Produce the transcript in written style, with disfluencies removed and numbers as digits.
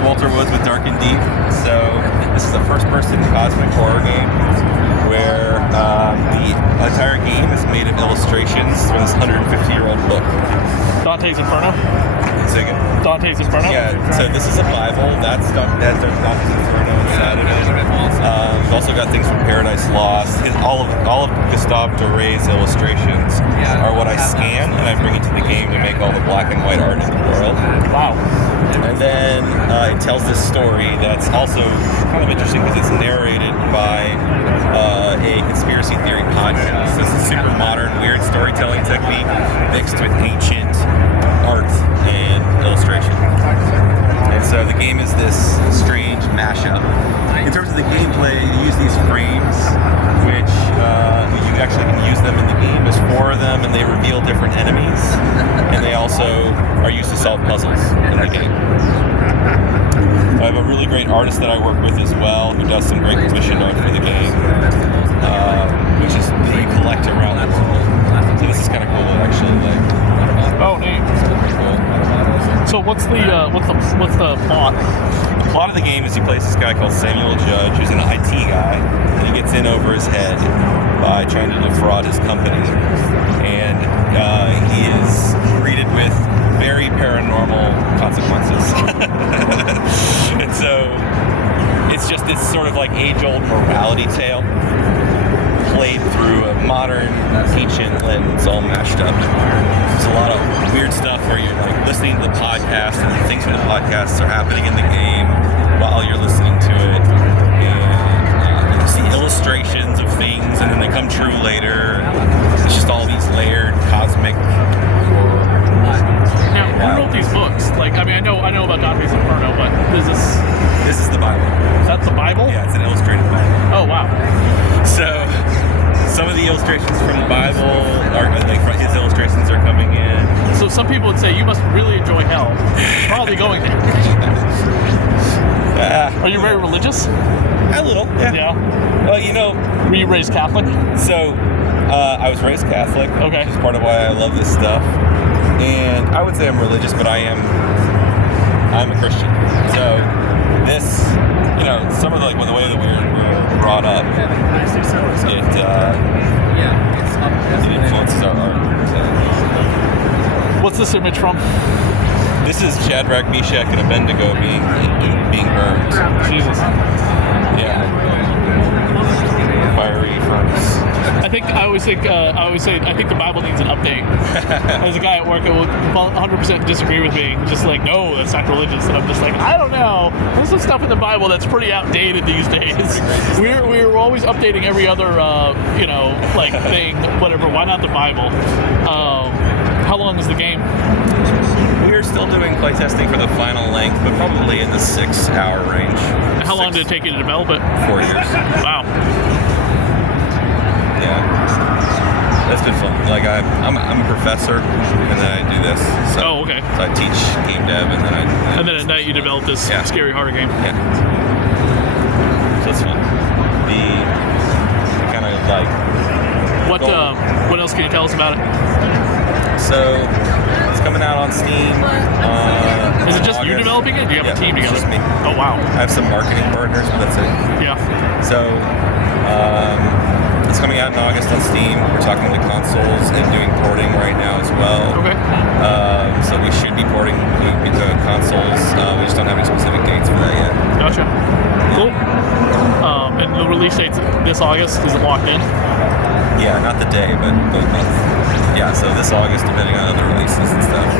is Walter Woods with Dark and Deep. So this is a first-person cosmic horror game where the entire game is made of illustrations from this 150-year-old book. Dantes Inferno? Say again? Dantes Inferno? Yeah, so this is a Bible. That's Dantes Inferno inside of it. We've also got things from Paradise Lost. All of Gustave Doré's illustrations are what I scan and I bring into the game to make all the black and white art in the world. Wow. And then it tells this story that's also kind of interesting because it's narrated by a conspiracy theory podcast. This is a super modern, weird storytelling technique mixed with ancient art and illustration. And so the game is this strange mashup. In terms of the gameplay, you use these frames, which you actually can use them in the game. There's 4 of them, and they reveal different enemies. And they also are used to solve puzzles in the game. I have a really great artist that I work with as well, who does some great commissioned art for the game, which is they collect around the world. So this is kind of cool, actually. Oh, neat. So what's the plot? The plot of the game is he plays this guy called Samuel Judge, who's an IT guy, and he gets in over his head by trying to defraud his company. And he is greeted with very paranormal consequences. And so it's just this sort of like age-old morality tale played through a modern, ancient lens, all mashed up. There's a lot of weird stuff where you're like listening to the podcast and things from the podcasts are happening in the game while you're listening to it. And you see illustrations of things and then they come true later. It's just all these layered cosmic horror. Now, who wrote these books? Like, I mean, I know about Dante's Inferno, but is this... This is the Bible. That's the Bible? Yeah, it's an illustrated Bible. Oh, wow. So, some of the illustrations from the Bible are, like, his illustrations are coming in. So some people would say, you must really enjoy hell. Probably going there. Are you very religious? A little, yeah. Yeah? Well, you know... Were you raised Catholic? So, I was raised Catholic, okay, which is part of why I love this stuff. And I would say I'm religious, but I'm a Christian. So this, you know, some of the way that we're brought up, it influences our art. What's this image from? This is Shadrach, Meshach, and Abednego being burned. Jesus. Yeah. Fiery furnace. I think the Bible needs an update. There's a guy at work who will 100% disagree with me. Just like, no, that's sacrilegious. And I'm just like, I don't know. There's some stuff in the Bible that's pretty outdated these days. We're always updating every other, thing, whatever. Why not the Bible? How long is the game? We are still doing playtesting for the final length, but probably in the 6-hour range. How long did it take you to develop it? 4 years. Wow. Yeah, that's been fun. Like I'm a professor, and then I do this. So, oh, okay. So I teach game dev, and then and then at night you develop this scary horror game. Yeah. So it's fun. The kind of like. What else can you tell us about it? So it's coming out on Steam. Is it just you developing it? Do you have a team together? It's just me. Oh wow. I have some marketing partners, but that's it. Yeah. So. It's coming out in August on Steam. We're talking to the consoles and doing porting right now as well. Okay. So we should be porting the consoles. We just don't have any specific dates for that yet. Gotcha. Cool. And the release date's this August. Is it locked in? Yeah, not the day, but the month. Yeah, so this August, depending on other releases and stuff.